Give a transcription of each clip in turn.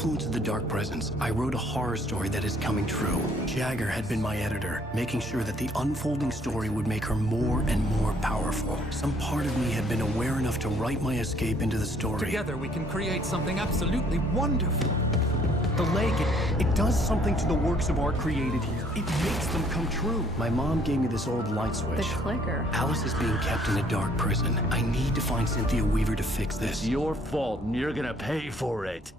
influence of the Dark Presence, I wrote a horror story that is coming true. Jagger had been my editor, making sure that the unfolding story would make her more and more powerful. Some part of me had been aware enough to write my escape into the story. Together we can create something absolutely wonderful. The lake, it does something to the works of art created here. It makes them come true. My mom gave me this old light switch. The clicker. Alice is being kept in a dark prison. I need to find Cynthia Weaver to fix this. It's your fault, and you're gonna pay for it.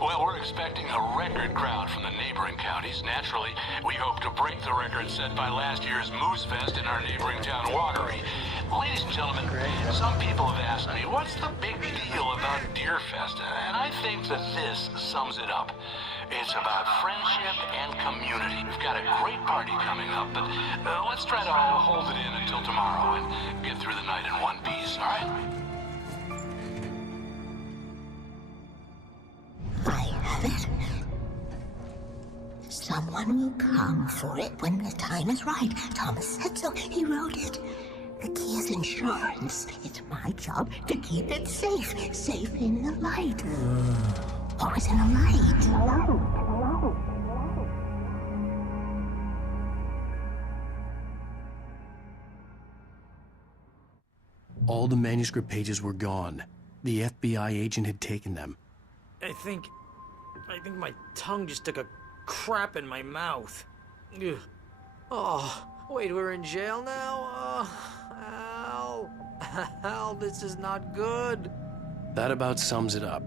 Well, we're expecting a record crowd from the neighboring counties. Naturally, we hope to break the record set by last year's Moose Fest in our neighboring town, Watery. Ladies and gentlemen, some people have asked me, what's the big deal about Deer Fest? And I think that this sums it up. It's about friendship and community. We've got a great party coming up, but let's try to hold it in until tomorrow and get through the night in one piece, all right? I have it. Someone will come for it when the time is right. Thomas said so. He wrote it. The key is insurance. It's my job to keep it safe. Safe in the light. Always in the light. All the manuscript pages were gone. The FBI agent had taken them. I think my tongue just took a crap in my mouth. Ugh. Oh, wait, we're in jail now? Al. Al, this is not good. That about sums it up.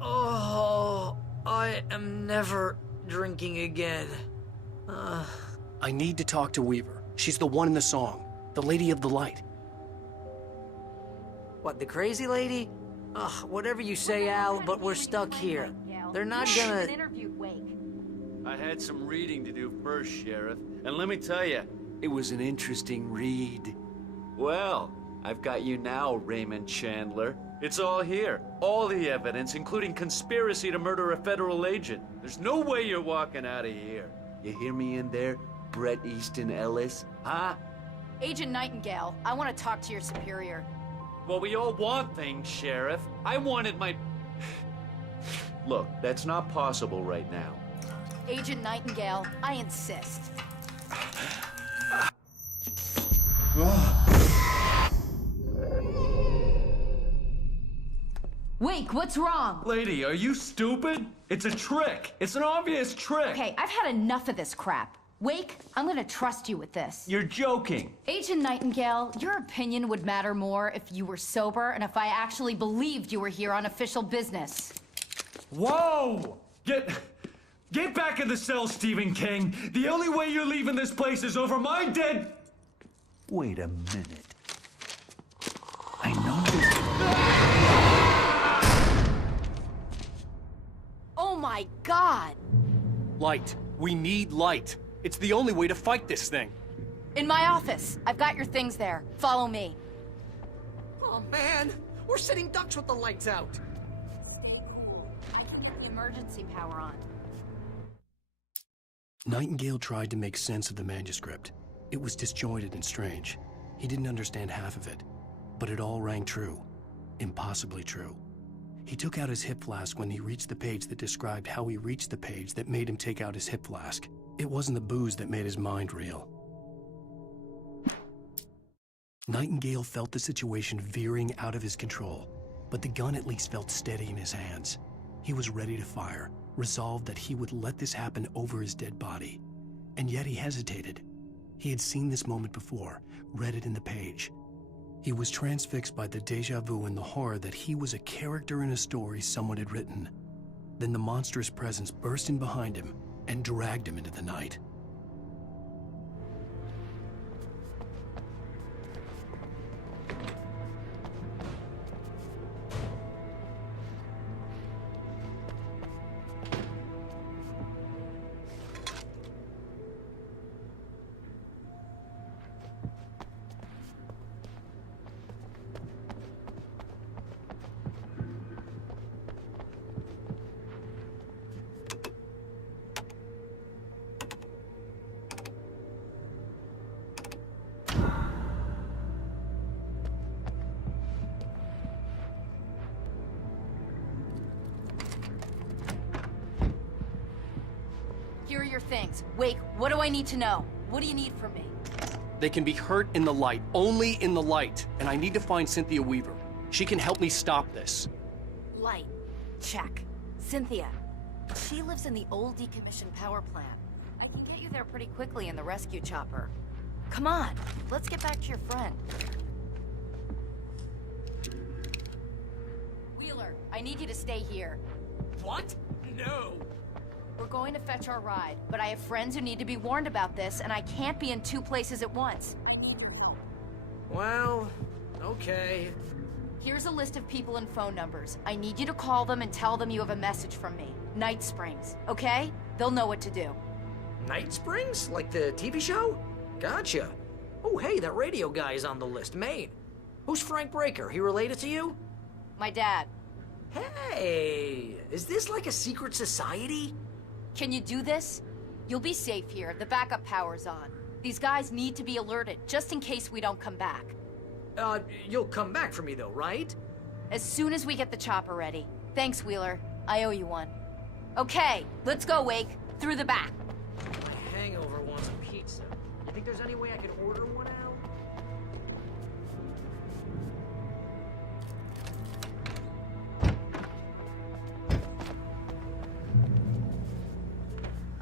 Oh, I am never drinking again. I need to talk to Weaver. She's the one in the song. The Lady of the Light. What, the crazy lady? Ugh, whatever you say, Al, but we're stuck here. They're not gonna... I had some reading to do first, Sheriff. And let me tell you, it was an interesting read. Well, I've got you now, Raymond Chandler. It's all here. All the evidence, including conspiracy to murder a federal agent. There's no way you're walking out of here. You hear me in there, Bret Easton Ellis? Huh? Agent Nightingale, I want to talk to your superior. Well, we all want things, Sheriff. I wanted my... Look, that's not possible right now. Agent Nightingale, I insist. Wake, what's wrong? Lady, are you stupid? It's a trick. It's an obvious trick. Okay, I've had enough of this crap. Wake, I'm gonna trust you with this. You're joking. Agent Nightingale, your opinion would matter more if you were sober and if I actually believed you were here on official business. Whoa! Get back in the cell, Stephen King. The only way you're leaving this place is over my dead... Wait a minute. I know this... Oh my God! Light. We need light. It's the only way to fight this thing. In my office. I've got your things there. Follow me. Oh man, we're sitting ducks with the lights out. Stay cool. I can get the emergency power on. Nightingale tried to make sense of the manuscript. It was disjointed and strange. He didn't understand half of it, but it all rang true. Impossibly true. He took out his hip flask when he reached the page that described how he reached the page that made him take out his hip flask. It wasn't the booze that made his mind reel. Nightingale felt the situation veering out of his control, but the gun at least felt steady in his hands. He was ready to fire, resolved that he would let this happen over his dead body. And yet he hesitated. He had seen this moment before, read it in the page. He was transfixed by the déjà vu and the horror that he was a character in a story someone had written. Then the monstrous presence burst in behind him and dragged him into the night. your things. Wake, what do I need to know? What do you need from me? They can be hurt in the light, only in the light. And I need to find Cynthia Weaver. She can help me stop this. Light. Check. Cynthia. She lives in the old decommissioned power plant. I can get you there pretty quickly in the rescue chopper. Come on, let's get back to your friend. Wheeler, I need you to stay here. What? No. We're going to fetch our ride, but I have friends who need to be warned about this, and I can't be in two places at once. I need your help. Well, okay. Here's a list of people and phone numbers. I need you to call them and tell them you have a message from me. Night Springs, okay? They'll know what to do. Night Springs? Like the TV show? Gotcha. Oh, hey, that radio guy is on the list. Maine. Who's Frank Breaker? He related to you? My dad. Hey, is this like a secret society? Can you do this? You'll be safe here. The backup power's on. These guys need to be alerted, just in case we don't come back. You'll come back for me though, right? As soon as we get the chopper ready. Thanks, Wheeler. I owe you one. Okay, let's go, Wake. Through the back. My hangover wants a pizza. You think there's any way I could order one out?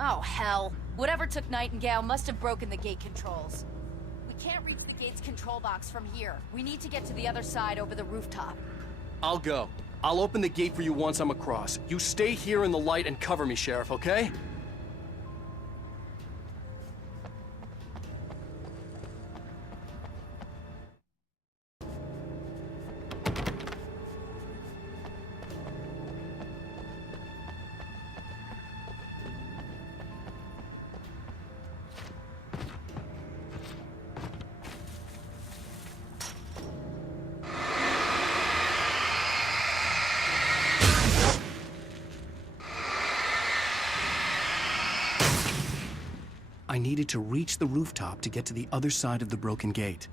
Oh, hell. Whatever took Nightingale must have broken the gate controls. We can't reach the gate's control box from here. We need to get to the other side over the rooftop. I'll go. I'll open the gate for you once I'm across. You stay here in the light and cover me, Sheriff, okay? I needed to reach the rooftop to get to the other side of the broken gate.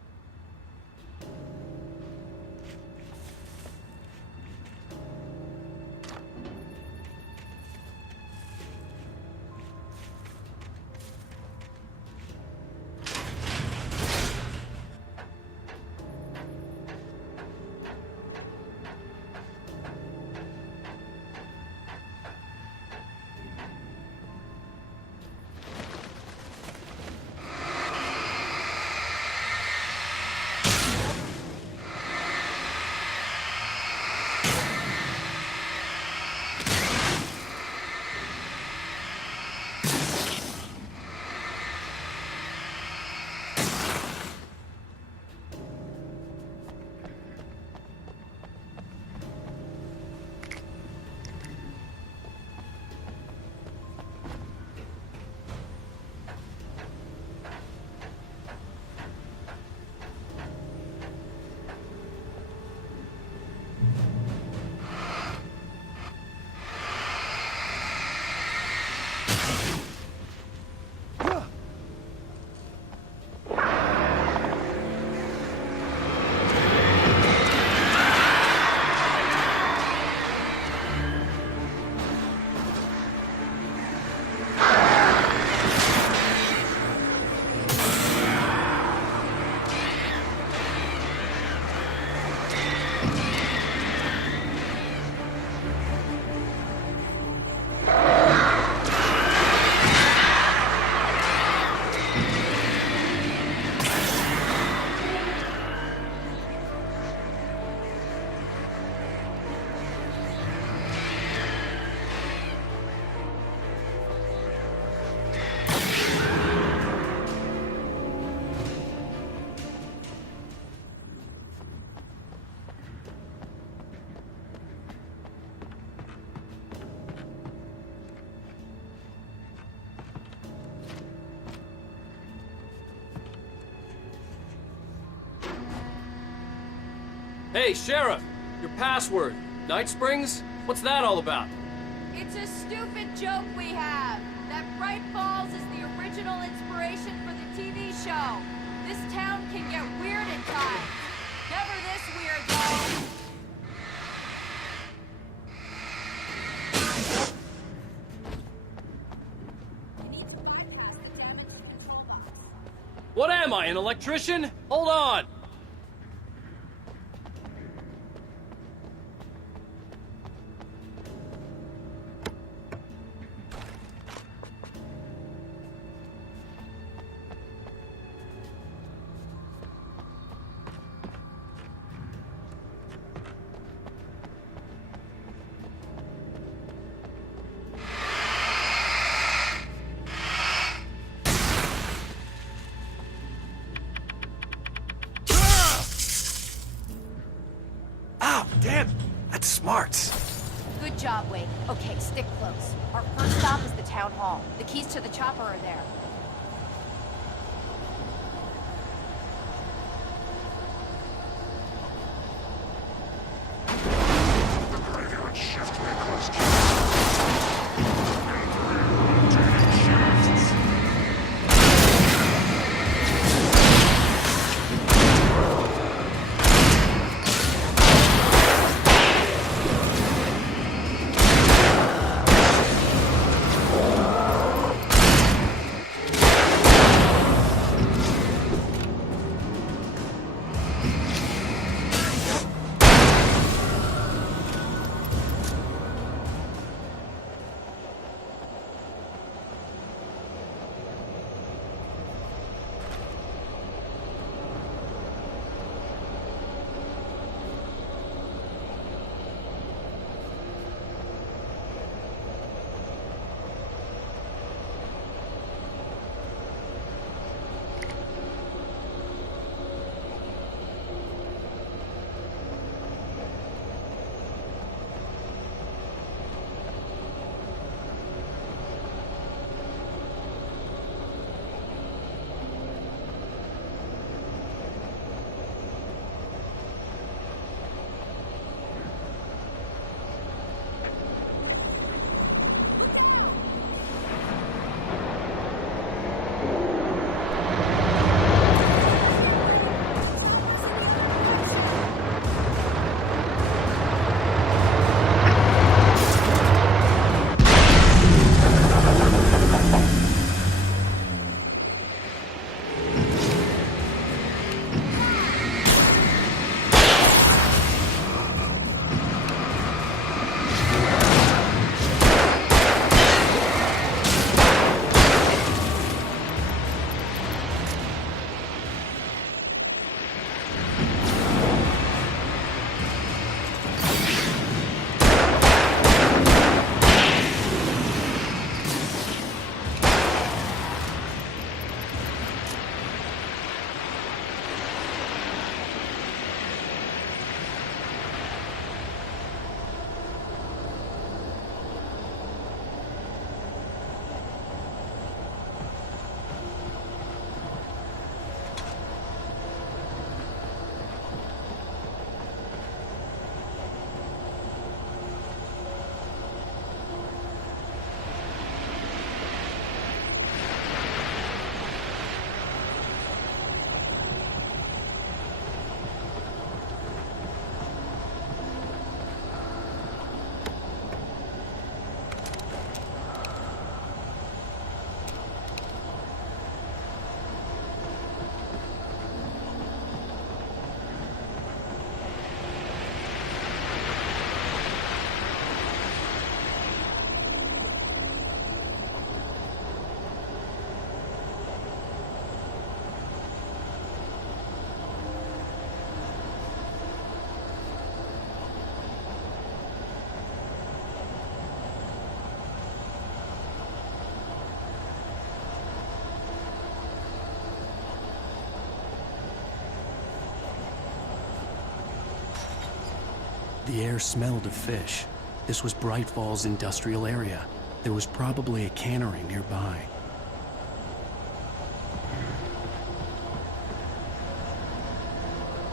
Hey, Sheriff! Your password. Night Springs? What's that all about? It's a stupid joke we have. That Bright Falls is the original inspiration for the TV show. This town can get weird at times. Never this weird, though. You need What am I, an electrician? Hold on! Ow, damn! That's smart. Good job, Wade. Okay, stick close. Our first stop is the town hall. The keys to the chopper are there. The air smelled of fish. This was Bright Falls industrial area. There was probably a cannery nearby.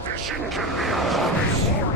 Fishing can be a hobby.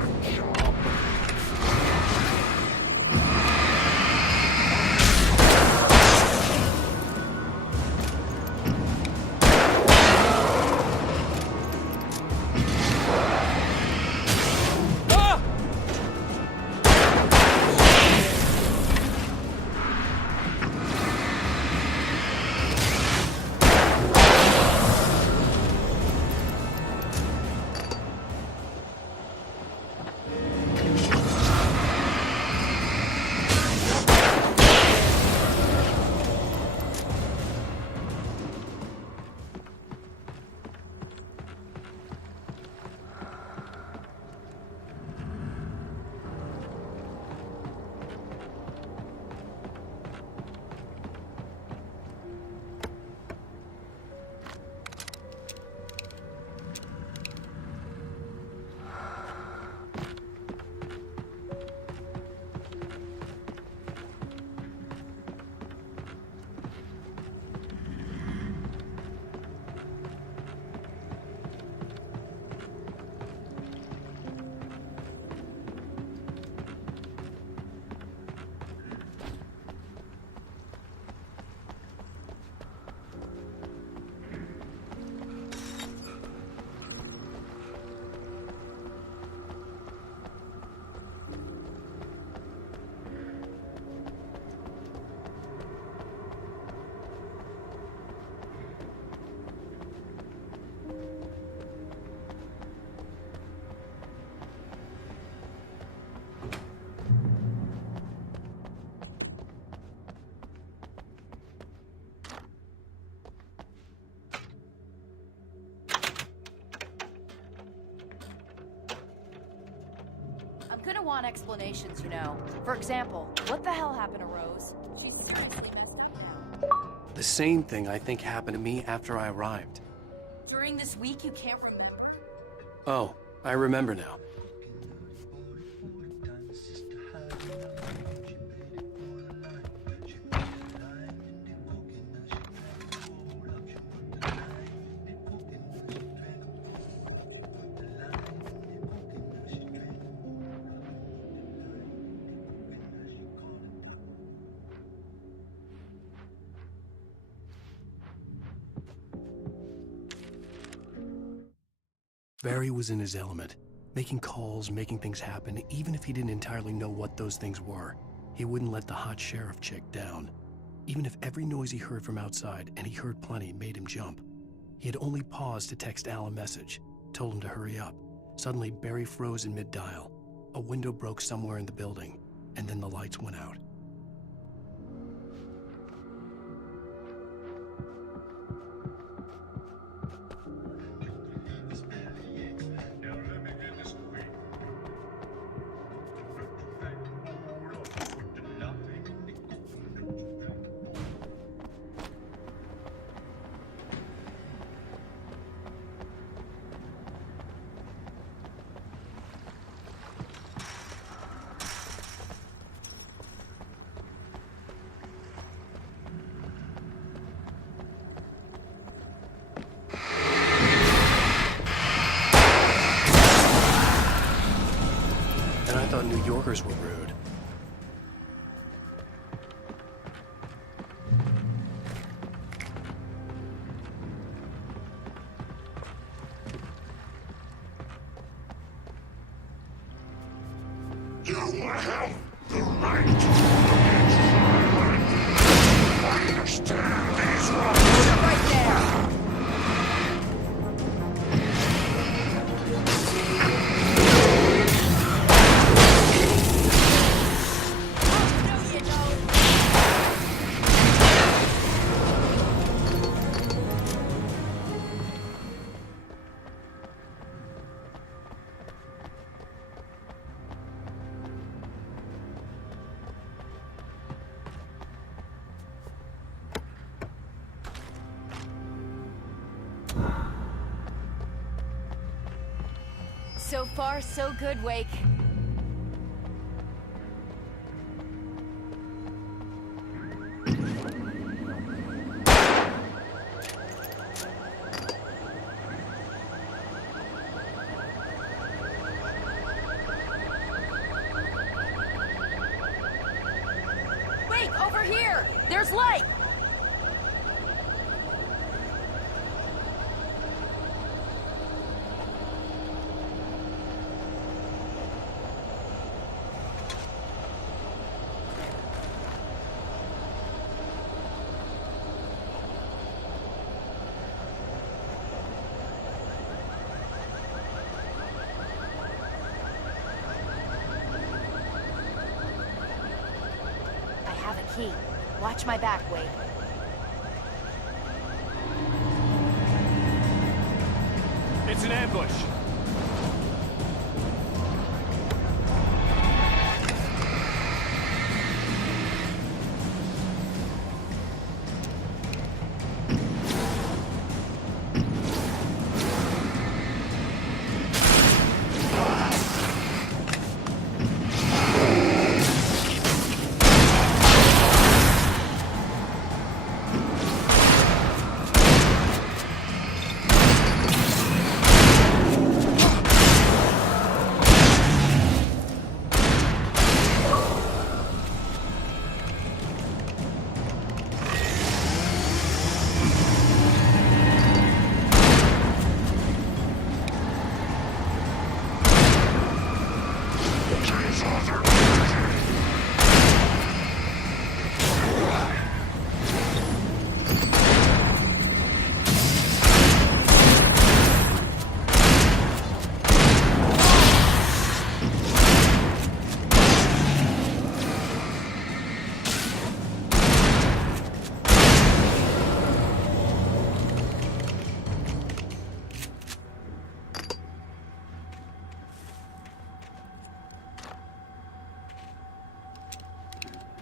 gonna want explanations, you know. For example, what the hell happened to Rose? She's seriously messed up now. The same thing I think happened to me after I arrived. During this week, you can't remember? Oh, I remember now. Barry was in his element, making calls, making things happen, even if he didn't entirely know what those things were. He wouldn't let the hot sheriff chick down. Even if every noise he heard from outside, and he heard plenty, made him jump. He had only paused to text Al a message, told him to hurry up. Suddenly, Barry froze in mid-dial. A window broke somewhere in the building, and then the lights went out. And I thought New Yorkers were rude. You have the right to understand these Right there! So far, so good, Wake. Wake, over here! There's light! Key. Watch my back, Wade. It's an ambush.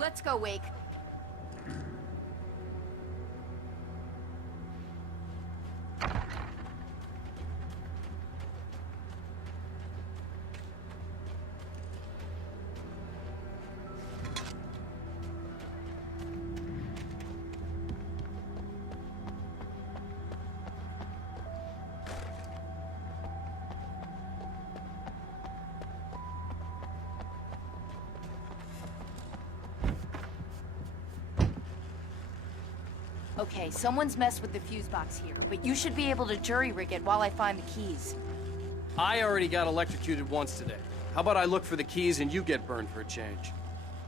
Let's go, Wake. Okay, someone's messed with the fuse box here, but you should be able to jury-rig it while I find the keys. I already got electrocuted once today. How about I look for the keys and you get burned for a change?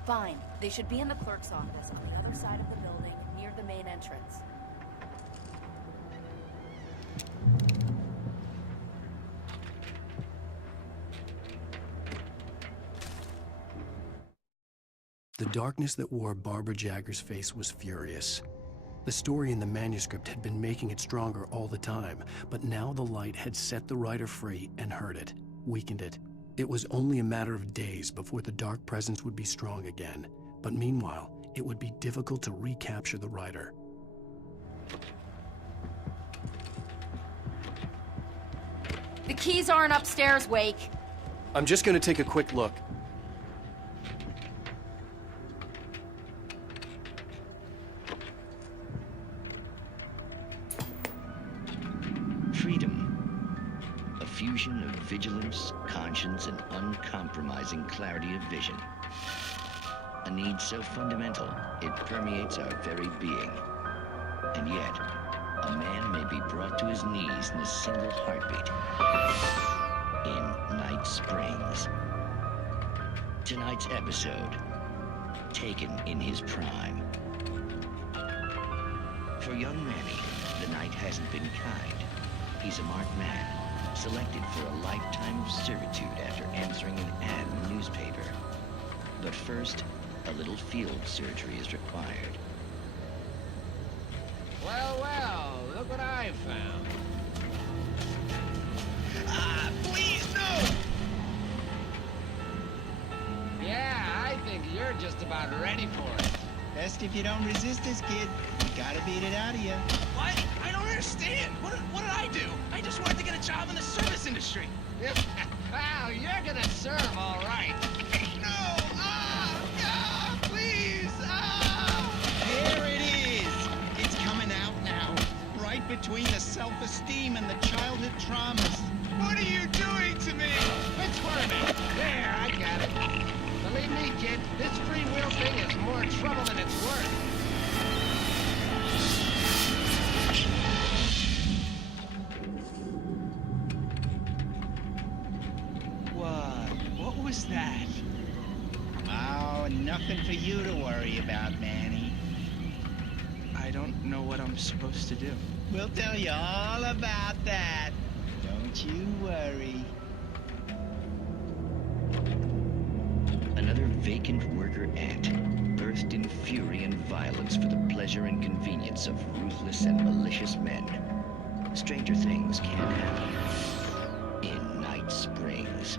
Fine. They should be in the clerk's office on the other side of the building, near the main entrance. The darkness that wore Barbara Jagger's face was furious. The story in the manuscript had been making it stronger all the time, but now the light had set the writer free and hurt it, weakened it. It was only a matter of days before the dark presence would be strong again, but meanwhile, it would be difficult to recapture the writer. The keys aren't upstairs, Wake. I'm just gonna take a quick look. Freedom. A fusion of vigilance, conscience, and uncompromising clarity of vision. A need so fundamental, it permeates our very being. And yet, a man may be brought to his knees in a single heartbeat. In Night Springs. Tonight's episode, taken in his prime. For young Manny, the night hasn't been kind. He's a marked man, selected for a lifetime of servitude after answering an ad in the newspaper. But first, a little field surgery is required. Well, look what I found. Please, no! Yeah, I think you're just about ready for it. Best if you don't resist this, kid. We gotta beat it out of you. What? I don't understand. What did I do? I just wanted to get a job in the service industry. Well, you're gonna serve all right. No! Please! Here it is! It's coming out now. Right between the self-esteem and the childhood traumas. What are you doing to me? It's worth it. There, I got it. Believe me, kid, this free will thing is more trouble than it's worth. What was that? Oh, nothing for you to worry about, Manny. I don't know what I'm supposed to do. We'll tell you all about that. Don't you worry. Another vacant worker ant, birthed in fury and violence for the pleasure and convenience of ruthless and malicious men. Stranger things can happen in Night Springs.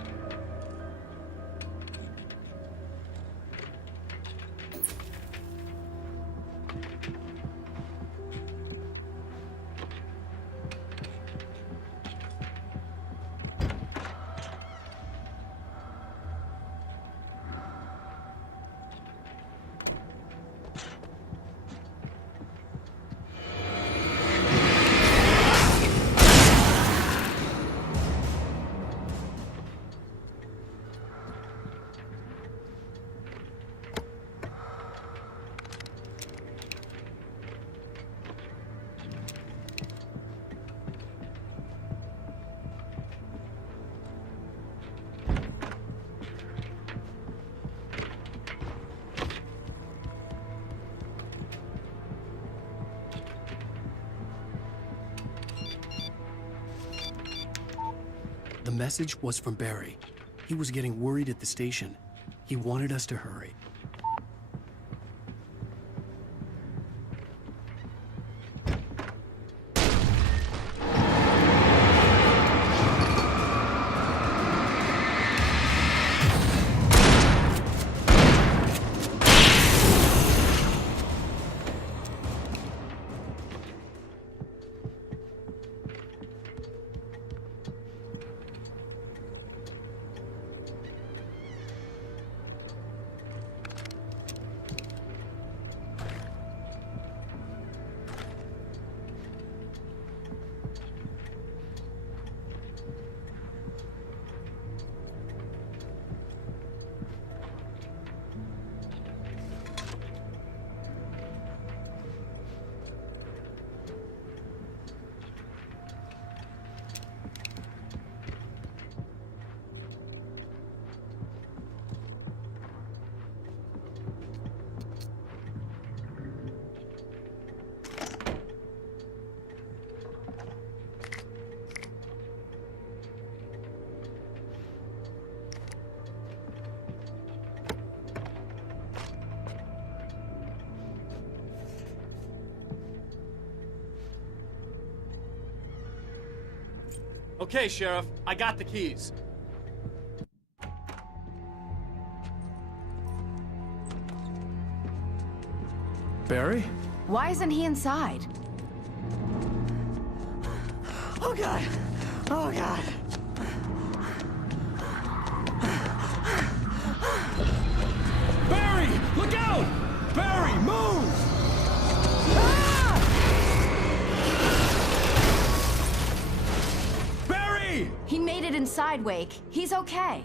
The message was from Barry. He was getting worried at the station. He wanted us to hurry. Okay, Sheriff, I got the keys. Barry? Why isn't he inside? Oh, God. Oh, God. Barry! Look out! Barry, move! Barry! He made it inside, Wake. He's okay.